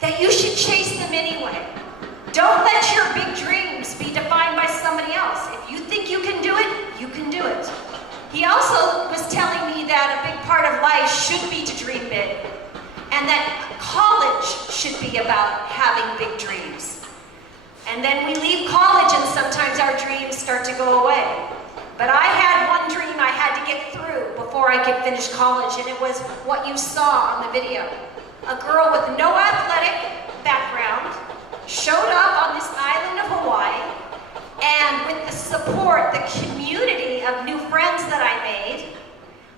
that you should chase them anyway. Don't let your big dreams be defined by somebody else. If you think you can do it, you can do it. He also was telling me that a big part of life should be to dream big, and that college should be about having big dreams. And then we leave college and sometimes our dreams start to go away. But I had one dream I had to get through before I could finish college, and it was what you saw on the video. A girl with no athletic background showed up on this island of Hawaii, and with the support, the community of new friends that I made,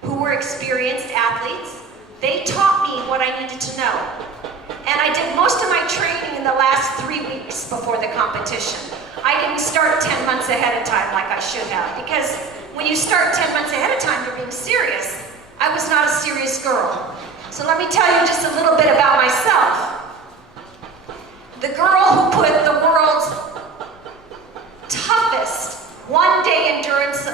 who were experienced athletes, they taught me what I needed to know. And I did most of my training in the last 3 weeks before the competition. I didn't start 10 months ahead of time like I should have, because when you start 10 months ahead of time, you're being serious. I was not a serious girl. So let me tell you just a little bit about myself. The girl who put the world's toughest one-day endurance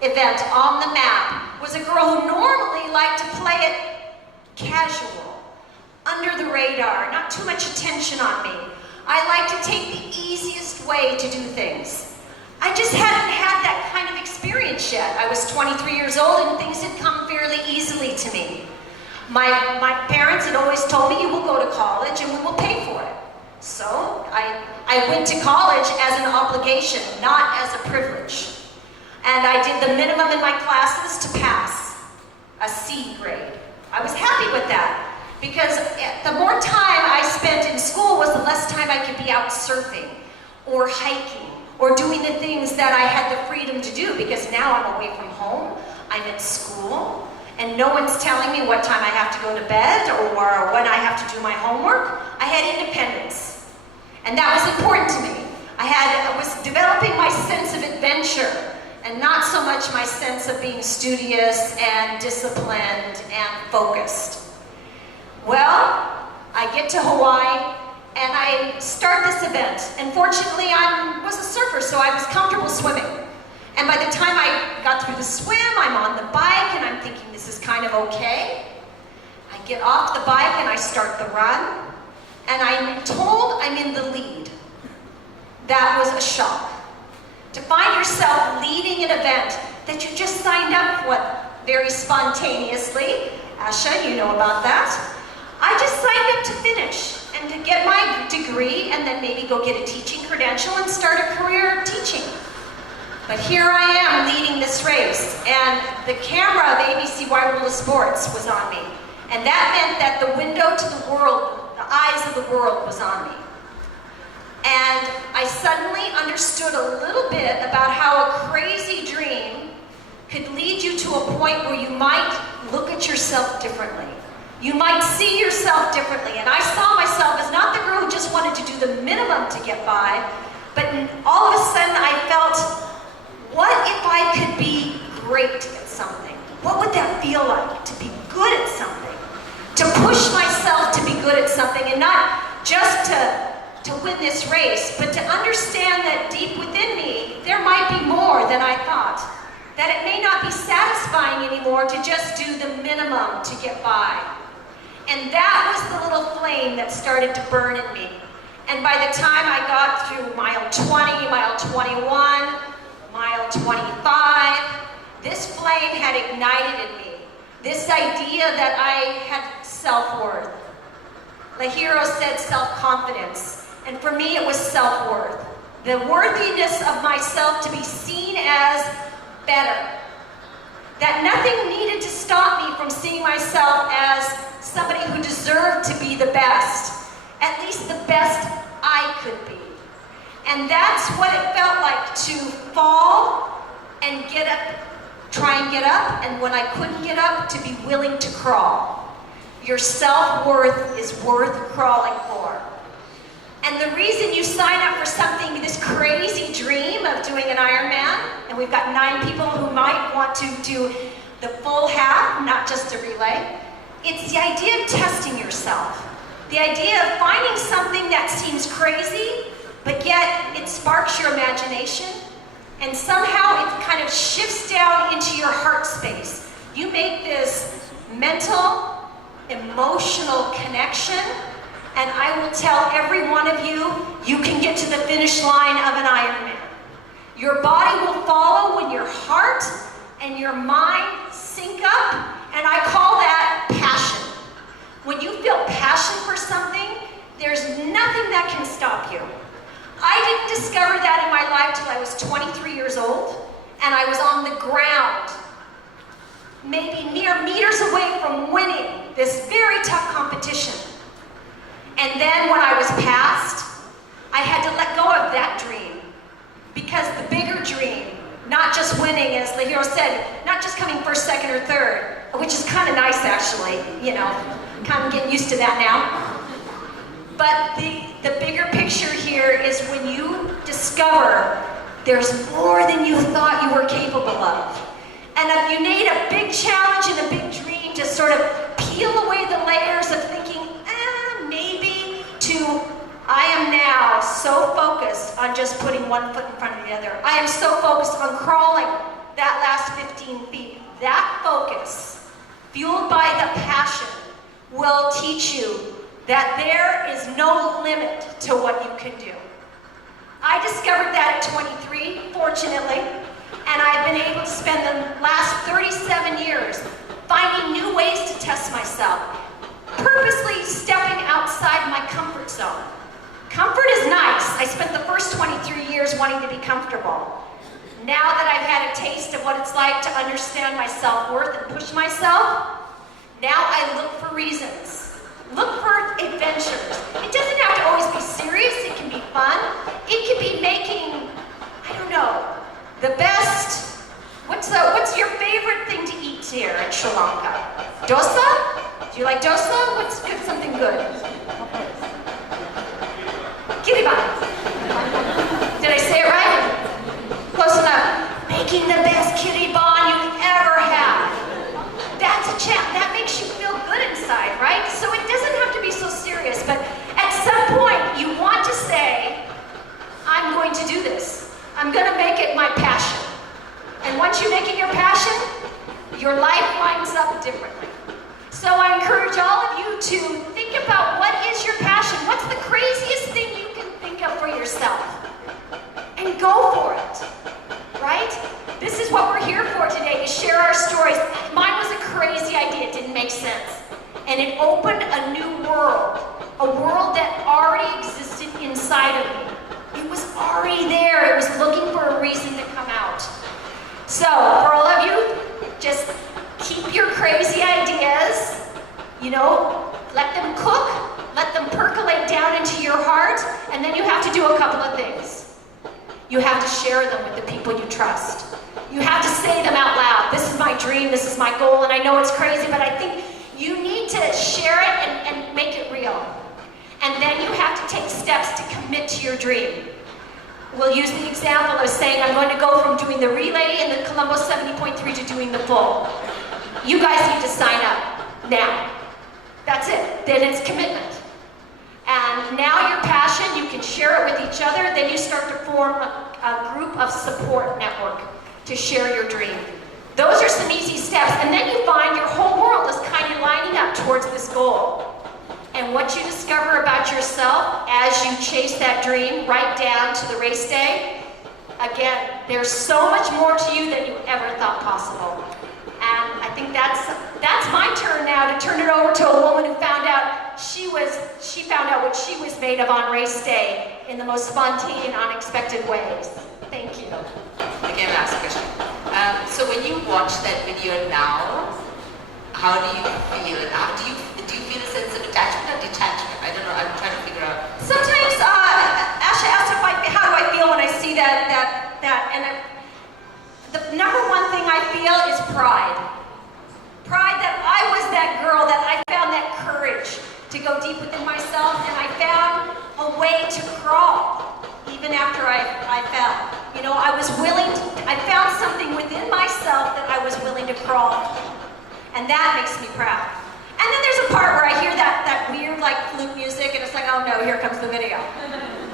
event on the map was a girl who normally liked to play it casual, under the radar, not too much attention on me. I like to take the easiest way to do things. I just hadn't had that kind of experience yet. I was 23 years old and things had come fairly easily to me. My parents had always told me, you will go to college and we will pay for it. So I went to college as an obligation, not as a privilege. And I did the minimum in my classes to pass, a C grade. I was happy with that, because the more time I spent in school was the less time I could be out surfing or hiking or doing the things that I had the freedom to do, because now I'm away from home, I'm at school, and no one's telling me what time I have to go to bed or when I have to do my homework. I had independence, and that was important to me. I was developing my sense of adventure, and not so much my sense of being studious and disciplined and focused. Well, I get to Hawaii and I start this event. And fortunately, I was a surfer, so I was comfortable swimming. And by the time I got through the swim, I'm on the bike and I'm thinking this is kind of okay. I get off the bike and I start the run, and I'm told I'm in the lead. That was a shock. To find yourself leading an event that you just signed up for very spontaneously. Asha, you know about that. I just signed up to finish and to get my degree and then maybe go get a teaching credential and start a career of teaching. But here I am leading this race, and the camera of ABC Wide World of Sports was on me. And that meant that the window to the world, the eyes of the world was on me. And I suddenly understood a little bit about how a crazy dream could lead you to a point where you might look at yourself differently. You might see yourself differently. And I saw myself as not the girl who just wanted to do the minimum to get by, but all of a sudden I felt, what if I could be great at something? What would that feel like, to be good at something? To push myself to be good at something, and not just to win this race, but to understand that deep within me, there might be more than I thought. That it may not be satisfying anymore to just do the minimum to get by. And that was the little flame that started to burn in me. And by the time I got through mile 20, mile 21, mile 25, this flame had ignited in me. This idea that I had self-worth. The hero said self-confidence. And for me, it was self-worth. The worthiness of myself to be seen as better. That nothing needed to stop me from seeing myself as somebody who deserved to be the best. At least the best I could be. And that's what it felt like to fall and get up, try and get up, and when I couldn't get up, to be willing to crawl. Your self-worth is worth crawling for. And the reason you sign up for something, this crazy dream of doing an Ironman, and we've got 9 people who might want to do the full half, not just a relay, it's the idea of testing yourself. The idea of finding something that seems crazy, but yet it sparks your imagination, and somehow it kind of shifts down into your heart space. You make this mental, emotional connection, and I will tell every one of you, you can get to the finish line of an Ironman. Your body will follow when your heart and your mind sync up, and I call that passion. When you feel passion for something, there's nothing that can stop you. I didn't discover that in my life till I was 23 years old, and I was on the ground, maybe mere meters away from winning this very tough competition. And then when I was past, I had to let go of that dream, because the bigger dream, not just winning, as the hero said, not just coming first, second, or third, which is kind of nice actually, you know, kind of getting used to that now. But the bigger picture here is when you discover there's more than you thought you were capable of. And if you need a big challenge and a big dream to sort of peel away the layers of thinking, maybe, to I am now so focused on just putting one foot in front of the other. I am so focused on crawling that last 15 feet. That focus, fueled by the passion, will teach you that there is no limit to what you can do. I discovered that at 23, fortunately, and I've been able to spend the last 37 years finding new ways to test myself, purposely stepping outside my comfort zone. Comfort is nice. I spent the first 23 years wanting to be comfortable. Now that I've had a taste of what it's like to understand my self-worth and push myself, now I look for reasons. Look for adventures. It doesn't have to always be serious. It can be fun. It can be making, I don't know, the best. What's your favorite thing to eat here in Sri Lanka? Dosa? Do you like dosa? What's good? Something good. Kiriban. Did I say it right? Close enough. Making the best kiriban you've ever had. That's a challenge. That makes you feel good inside, right? So it doesn't have to be so serious, but at some point you want to say, I'm going to do this. I'm going to make it my passion. And once you make it your passion, your life lines up differently. So I encourage all of you to think about what is your passion. What's the craziest thing you can think of for yourself? And go for it, right? This is what we're here for today, to share our stories. Mine was a crazy idea, it didn't make sense. And it opened a new world, a world that already existed inside of me. It was already there, it was looking for a reason to come out. So, for all of you, just keep your crazy ideas, you know, let them cook, let them percolate down into your heart, and then you have to do a couple of things. You have to share them with the people you trust. You have to say them out loud. This is my dream, this is my goal, and I know it's crazy, but I think you need to share it and make it real. And then you have to take steps to commit to your dream. We'll use the example of saying, I'm going to go from doing the relay in the Colombo 70.3 to doing the full. You guys need to sign up now. That's it. Then it's commitment. And now your passion, you can share it with each other. Then you start to form a group of support network to share your dream. Those are some easy steps. And then you find your whole world is kind of lining up towards this goal. And what you discover about yourself as you chase that dream right down to the race day, again, there's so much more to you than you ever thought possible. And I think that's my turn now to turn it over to a woman who found out she found out what she was made of on race day in the most spontaneous and unexpected ways. Thank you. Again, last question. So when you watch that video now, how do you feel? Do you feel a sense of attachment or detachment? I don't know. I'm trying to figure out. Sometimes Asha asked how do I feel when I see that, and the number one thing I feel is pride. Pride that I was that girl, that I found that courage to go deep within myself, and I found a way to crawl even after I fell. You know, I found something within myself that I was willing to crawl. And that makes me proud. And then there's a part where I hear that weird like flute music and it's like, oh no, here comes the video.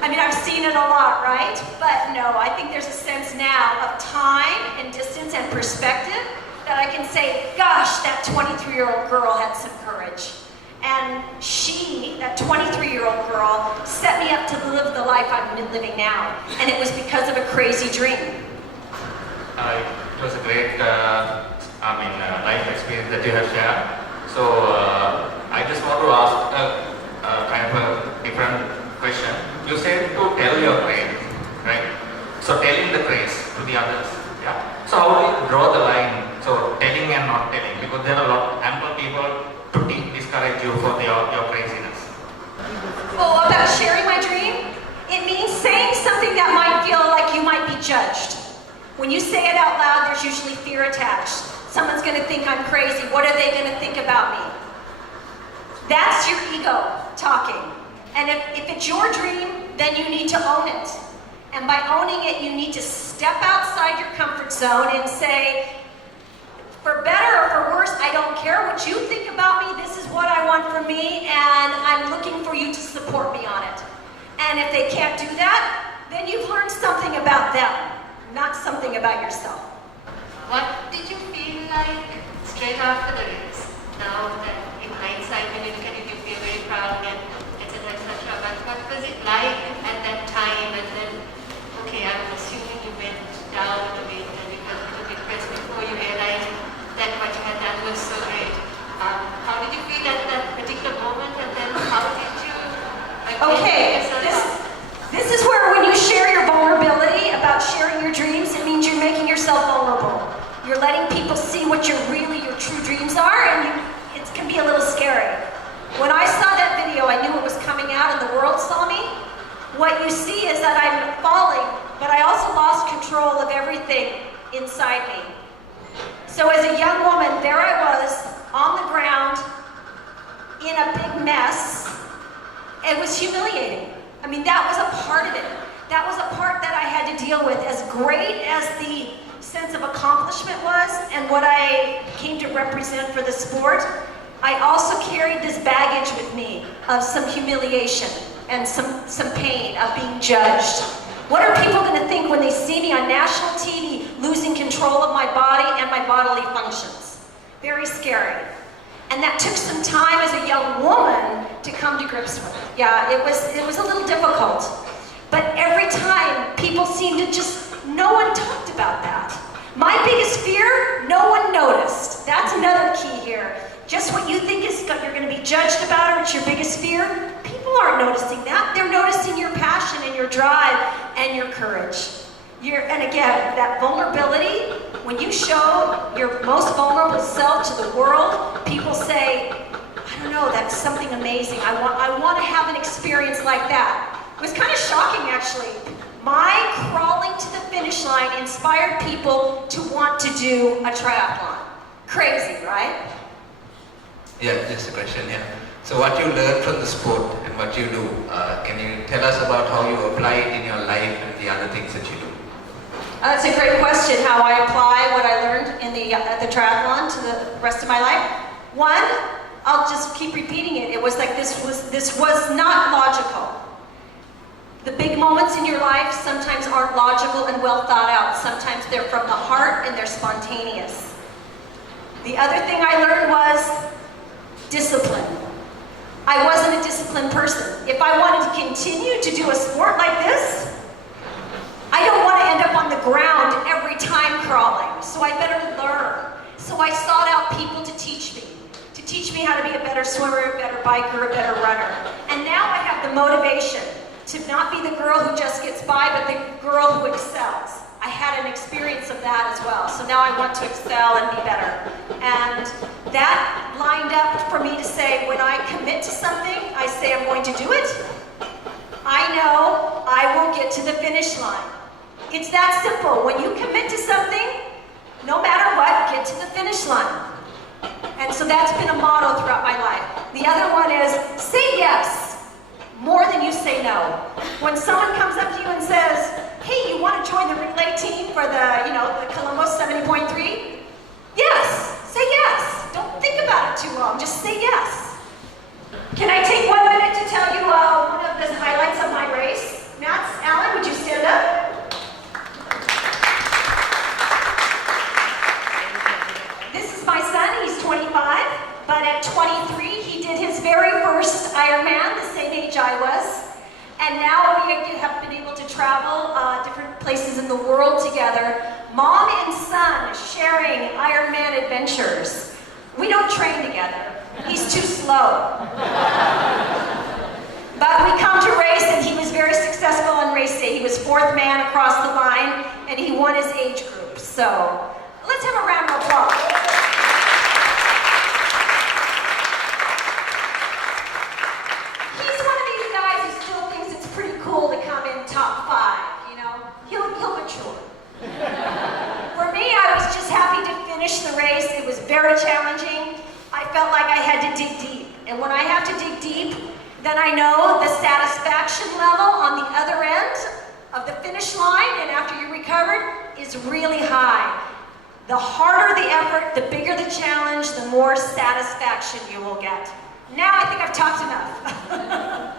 I mean, I've seen it a lot, right? But no, I think there's a sense now of time and distance and perspective that I can say, gosh, that 23-year-old girl had some courage. And that 23-year-old 23-year-old girl set me up to live the life I'm living now. And it was because of a crazy dream. It was a great, life experience that you have shared. So I just want to ask kind of a different question. You said to tell your craze, right? So telling the craze to the others, yeah. So how do you draw the line? So telling and not telling, because there are ample people to discourage you for your craziness. Oh, about sharing my dream? It means saying something that might feel like you might be judged. When you say it out loud, there's usually fear attached. Someone's going to think I'm crazy. What are they going to think about me? That's your ego talking. And if it's your dream, then you need to own it. And by owning it, you need to step outside your comfort zone and say, for better or for worse, I don't care what you think about me. This is what I want for me, and I'm looking for you to support me on it. And if they can't do that, then you've learned something about them, not something about yourself. What did you feel like straight after the race? Now that in hindsight, when you look at it, you feel very proud and etc. etc. But what was it like at that time? And then, okay, I'm assuming you went down a bit and you felt a little bit depressed before you realized that what you had done was so great. How did you feel at that particular moment? And then how did you Okay, this is where when you share your vulnerability about sharing your dreams, it means you're making yourself vulnerable. You're letting people see what your true dreams are, and it can be a little scary. When I saw that video, I knew it was coming out and the world saw me. What you see is that I'm falling, but I also lost control of everything inside me. So as a young woman, there I was on the ground in a big mess. It was humiliating. I mean, that was a part of it. That was a part that I had to deal with. As great as the sense of accomplishment was and what I came to represent for the sport, I also carried this baggage with me of some humiliation and some pain of being judged. What are people going to think when they see me on national TV losing control of my body and my bodily functions? Very scary. And that took some time as a young woman to come to grips with. Yeah, it was a little difficult. But every time, people seemed to no one talked about that. My biggest fear, no one noticed. That's another key here. Just what you think you're going to be judged about, or it's your biggest fear, people aren't noticing that. They're noticing your passion and your drive and your courage. And again, that vulnerability, when you show your most vulnerable self to the world, people say, I don't know, that's something amazing. I want to have an experience like that. It was kind of shocking, actually. My crawling to the finish line inspired people to want to do a triathlon. Crazy, right? Yeah, just a question here. So what you learned from the sport and what you do, can you tell us about how you apply it in your life and the other things that you do? That's a great question, how I apply what I learned in at the triathlon to the rest of my life. One, I'll just keep repeating it. It was like this was not logical. The big moments in your life sometimes aren't logical and well thought out. Sometimes they're from the heart and they're spontaneous. The other thing I learned was discipline. I wasn't a disciplined person. If I wanted to continue to do a sport like this, I don't want to end up on the ground every time crawling, so I better learn. So I sought out people to teach me how to be a better swimmer, a better biker, a better runner. And now I have the motivation to not be the girl who just gets by, but the girl who excels. I had an experience of that as well, so now I want to excel and be better. And that lined up for me to say, when I commit to something, I say I'm going to do it. I know I will get to the finish line. It's that simple. When you commit to something, no matter what, get to the finish line. And so that's been a motto throughout my life. The other one is, say yes more than you say no. When someone comes up to you and says, hey, you want to join the relay team for the Colombo 70.3? Yes, say yes. Don't think about it too long, just say yes. Can I take 1 minute to tell you one of the highlights of my race? Matt, Alan, would you stand up? This is my son, he's 25, but at 23, he did his very first IORNMAN, the same age age I was. And now we have been able to travel different places in the world together. Mom and son sharing Ironman adventures. We don't train together. He's too slow. But we come to race, and he was very successful on race day. He was 4th man across the line, and he won his age group. So let's have a round of applause. To come in top 5, you know, he'll mature. For me, I was just happy to finish the race. It was very challenging. I felt like I had to dig deep, and when I have to dig deep, then I know the satisfaction level on the other end of the finish line, and after you recovered, is really high. The harder the effort, the bigger the challenge, the more satisfaction you will get. Now I think I've talked enough.